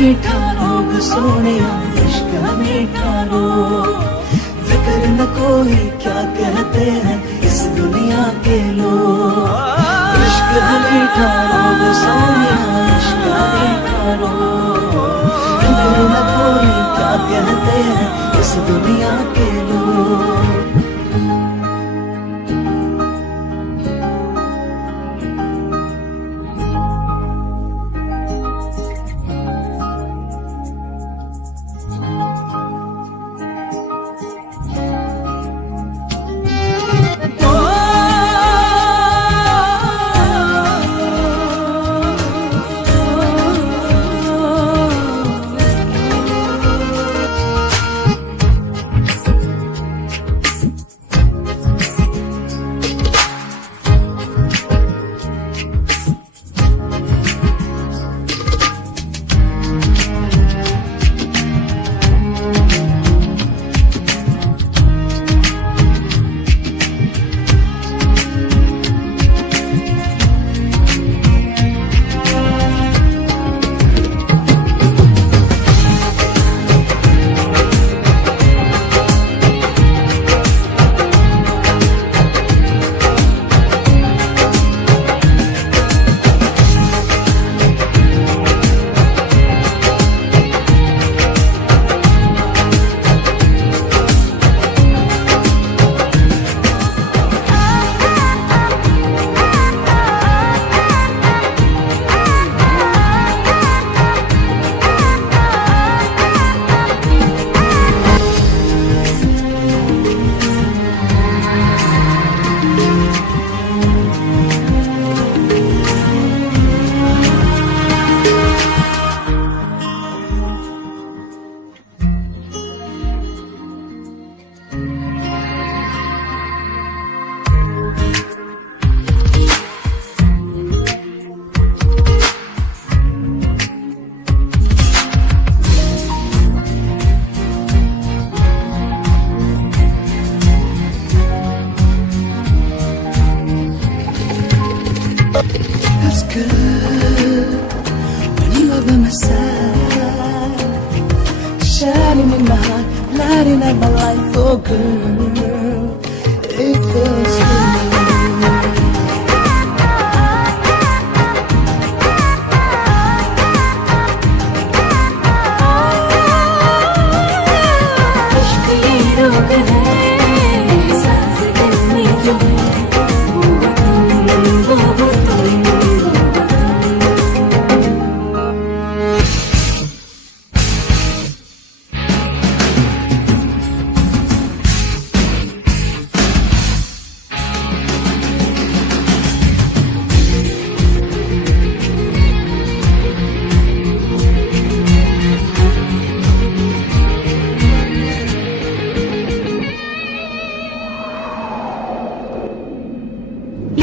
मीठा रोग सोने इश्क है मीठा रोग फिक्र न कोई क्या कहते हैं इस दुनिया के लोग इश्क है मीठा रोग सोने इश्क है मीठा रोग फिक्र न कोई क्या कहते हैं इस दुनिया के लोग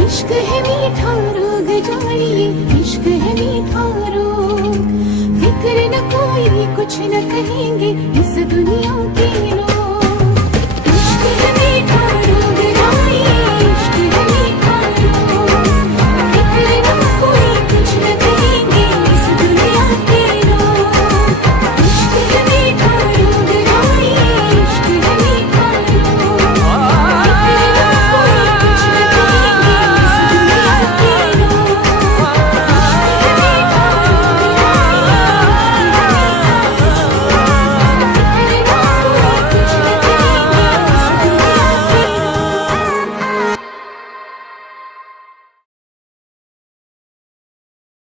इश्क है मीठा रोग जानिए इश्क है मीठा रोग फिक्र न कोई कुछ न कहेंगे इस दुनिया के लोग इश्क है मीठा